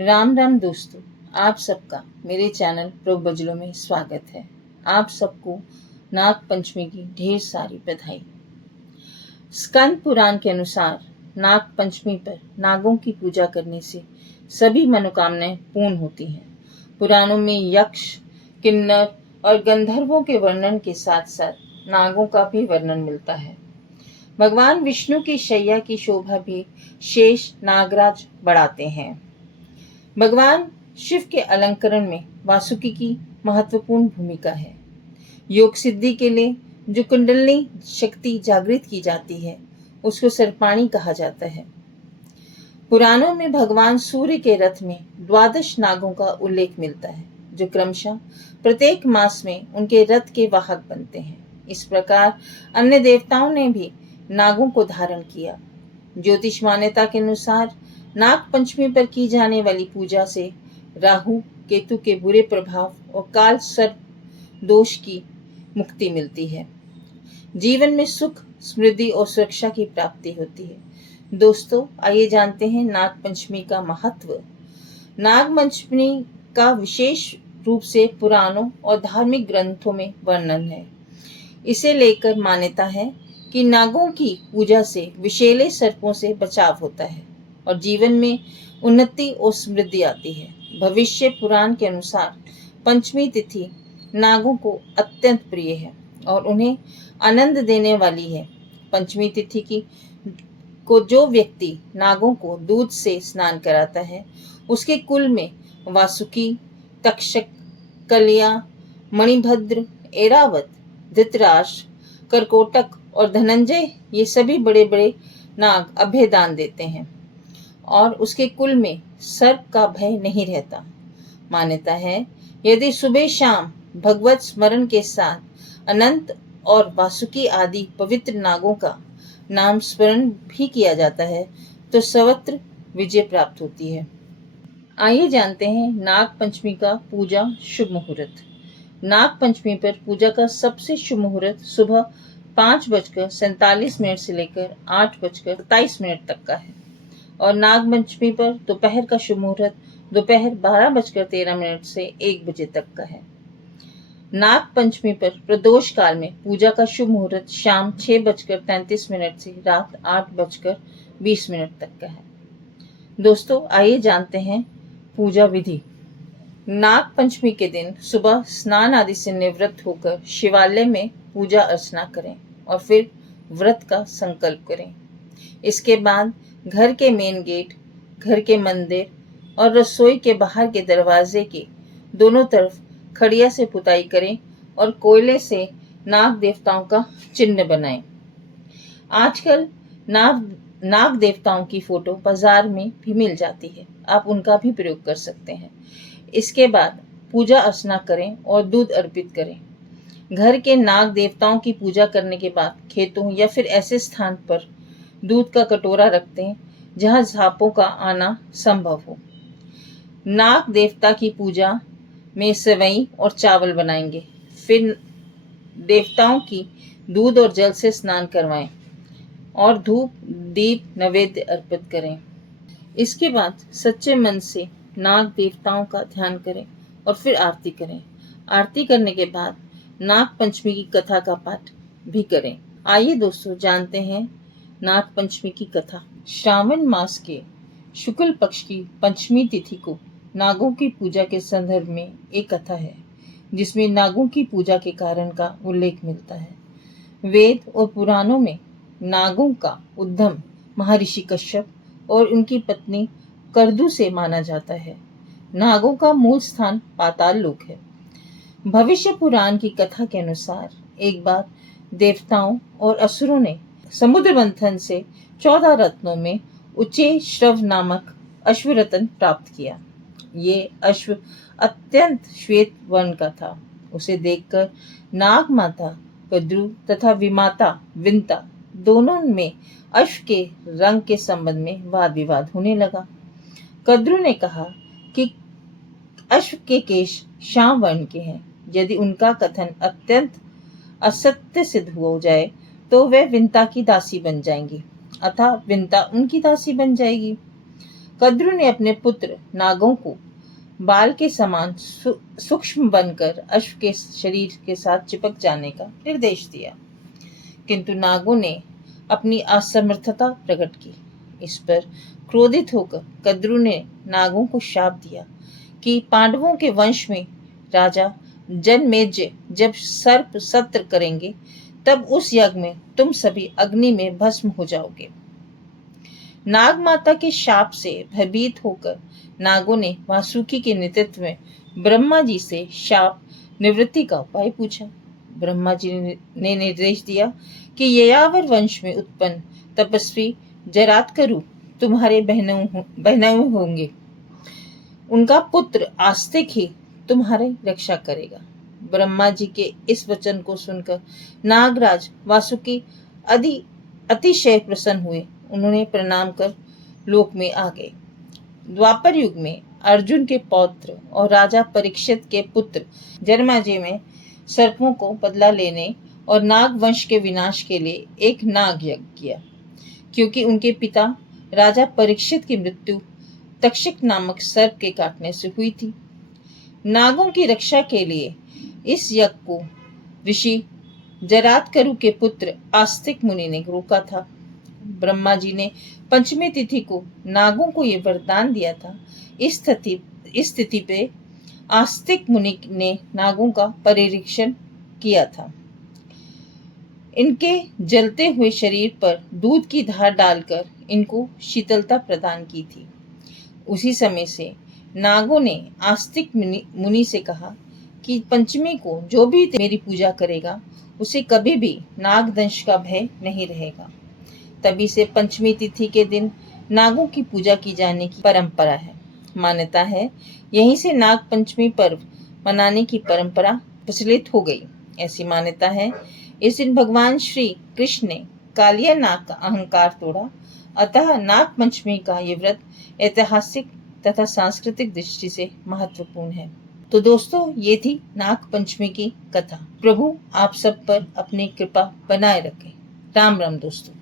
राम राम दोस्तों, आप सबका मेरे चैनल प्रो बजलो में स्वागत है। आप सबको नाग पंचमी की ढेर सारी बधाई। स्कंद पुराण के अनुसार नाग पंचमी पर नागों की पूजा करने से सभी मनोकामनाएं पूर्ण होती हैं। पुराणों में यक्ष, किन्नर और गंधर्वों के वर्णन के साथ साथ नागों का भी वर्णन मिलता है। भगवान विष्णु की शैया की शोभा भी शेष नागराज बढ़ाते हैं। भगवान शिव के अलंकरण में वासुकी की महत्वपूर्ण भूमिका है। योग सिद्धि के लिए जो कुंडलिनी शक्ति जागृत की जाती है उसको सर्पाणी कहा जाता है। पुराणों में भगवान सूर्य के रथ में 12 नागों का उल्लेख मिलता है जो क्रमशः प्रत्येक मास में उनके रथ के वाहक बनते हैं। इस प्रकार अन्य देवताओं ने भी नागों को धारण किया। ज्योतिष मान्यता के अनुसार नाग पंचमी पर की जाने वाली पूजा से राहु केतु के बुरे प्रभाव और काल सर्प दोष की मुक्ति मिलती है। जीवन में सुख, समृद्धि और सुरक्षा की प्राप्ति होती है। दोस्तों, आइए जानते हैं नाग पंचमी का महत्व। नाग पंचमी का विशेष रूप से पुराणों और धार्मिक ग्रंथों में वर्णन है। इसे लेकर मान्यता है कि नागों की पूजा से विषैले सर्पों से बचाव होता है और जीवन में उन्नति और समृद्धि आती है। भविष्य पुराण के अनुसार पंचमी तिथि नागों को अत्यंत प्रिय है और उन्हें आनंद देने वाली है। पंचमी तिथि को जो व्यक्ति नागों को दूध से स्नान कराता है उसके कुल में वासुकी, तक्षक, कलिया, मणिभद्र, ऐरावत, धृतराष्ट्र, करकोटक और धनंजय ये सभी बड़े बड़े नाग अभयदान देते हैं और उसके कुल में सर्प का भय नहीं रहता। मान्यता है यदि सुबह शाम भगवत स्मरण के साथ अनंत और वासुकी आदि पवित्र नागों का नाम स्मरण भी किया जाता है तो सर्वत्र विजय प्राप्त होती है। आइए जानते हैं नाग पंचमी का पूजा शुभ मुहूर्त। नाग पंचमी पर पूजा का सबसे शुभ मुहूर्त सुबह 5:47 से लेकर 8:27 तक का है और नाग पंचमी पर दोपहर का शुभ मुहूर्त दोपहर 12:13 से 1 बजे तक का है। नाग पंचमी पर प्रदोष काल में पूजा का शुभ मुहूर्त शाम 6:33 से रात 8:20 तक का है। दोस्तों, आइए जानते हैं पूजा विधि। नाग पंचमी के दिन सुबह स्नान आदि से निवृत्त होकर शिवालय में पूजा अर्चना करें और फिर व्रत का संकल्प करें। इसके बाद घर के मेन गेट, घर के मंदिर और रसोई के बाहर के दरवाजे के दोनों तरफ खड़िया से पुताई करें और कोयले से नाग देवताओं का चिन्ह बनाएं। आजकल नाग देवताओं की फोटो बाजार में भी मिल जाती है, आप उनका भी प्रयोग कर सकते हैं। इसके बाद पूजा अर्चना करें और दूध अर्पित करें। घर के नाग देवताओं की पूजा करने के बाद खेतों या फिर ऐसे स्थान पर दूध का कटोरा रखते हैं जहां सांपों का आना संभव हो। नाग देवता की पूजा में सेवई और चावल बनाएंगे। फिर देवताओं की दूध और जल से स्नान करवाएं और धूप, दीप, नैवेद्य अर्पित करें। इसके बाद सच्चे मन से नाग देवताओं का ध्यान करें और फिर आरती करें। आरती करने के बाद नाग पंचमी की कथा का पाठ भी करें। आइए दोस्तों, जानते हैं नाग पंचमी की कथा। श्रावण मास के शुक्ल पक्ष की पंचमी तिथि को नागों की पूजा के संदर्भ में एक कथा है जिसमें नागों की पूजा के कारण का उल्लेख मिलता है। वेद और पुराणों में नागों का उद्गम महर्षि कश्यप और उनकी पत्नी करदू से माना जाता है। नागों का मूल स्थान पाताल लोक है। भविष्य पुराण की कथा के अनुसार एक बार देवताओं और असुरों ने समुद्र मंथन से 14 रत्नों में उच्चे श्रव नामक अश्व रत्न प्राप्त किया। ये अश्व अत्यंत श्वेत वर्ण का था। उसे देखकर नाग माता कद्रू तथा विमाता विंता दोनों में अश्व के रंग के संबंध में वाद विवाद होने लगा। कद्रू ने कहा कि अश्व के केश श्याम वर्ण के हैं। यदि उनका कथन अत्यंत असत्य सिद्ध हो जाए तो वे विंता की दासी बन जाएंगी अतः विंता उनकी दासी बन जाएगी। कद्रू ने अपने पुत्र नागों को बाल के समान सूक्ष्म बनकर अश्व के शरीर के साथ चिपक जाने का निर्देश दिया, किंतु नागों ने अपनी असमर्थता प्रकट की। इस पर क्रोधित होकर कद्रू ने नागों को शाप दिया कि पांडवों के वंश में राजा जनमेजय जब सर्प सत्र करेंगे तब उस यज्ञ में तुम सभी अग्नि में भस्म हो जाओगे। नाग माता के शाप से भयभीत होकर नागों ने वासुकी के नेतृत्व में ब्रह्मा जी से शाप निवृत्ति का उपाय पूछा। ब्रह्मा जी ने निर्देश दिया कि ययावर वंश में उत्पन्न तपस्वी जरातकरु तुम्हारे बहनोई होंगे। उनका पुत्र आस्तिक ही तुम्हारी रक्षा करेगा। ब्रह्मा जी के इस वचन को सुनकर नागराज वासुकी अतिशय प्रसन्न हुए। उन्होंने प्रणाम कर लोक में आ गए। द्वापर युग में अर्जुन के पौत्र और राजा परीक्षित के पुत्र जन्मेजय में सर्पों को बदला लेने और नाग वंश के विनाश के लिए एक नाग यज्ञ किया, क्योंकि उनके पिता राजा परीक्षित की मृत्यु तक्षक नामक सर्प के काटने से हुई थी। नागों की रक्षा के लिए इस यज्ञ को ऋषि जरातकरु के पुत्र आस्तिक मुनि ने रोका था। ब्रह्मा जी ने पंचमी तिथि को नागों को ये वरदान दिया था। इस स्थिति पे आस्तिक मुनि ने नागों का परिरक्षण किया था। इनके जलते हुए शरीर पर दूध की धार डालकर इनको शीतलता प्रदान की थी। उसी समय से नागों ने आस्तिक मुनि से कहा कि पंचमी को जो भी मेरी पूजा करेगा उसे कभी भी नागदंश का भय नहीं रहेगा। तभी से पंचमी तिथि के दिन नागों की पूजा की जाने की परंपरा है। मान्यता है यहीं से नाग पंचमी पर्व मनाने की परंपरा प्रचलित हो गई। ऐसी मान्यता है इस दिन भगवान श्री कृष्ण ने कालिया नाग का अहंकार तोड़ा। अतः नाग पंचमी का ये व्रत ऐतिहासिक तथा सांस्कृतिक दृष्टि से महत्वपूर्ण है। तो दोस्तों, ये थी नाग पंचमी की कथा। प्रभु आप सब पर अपनी कृपा बनाए रखे। राम राम दोस्तों।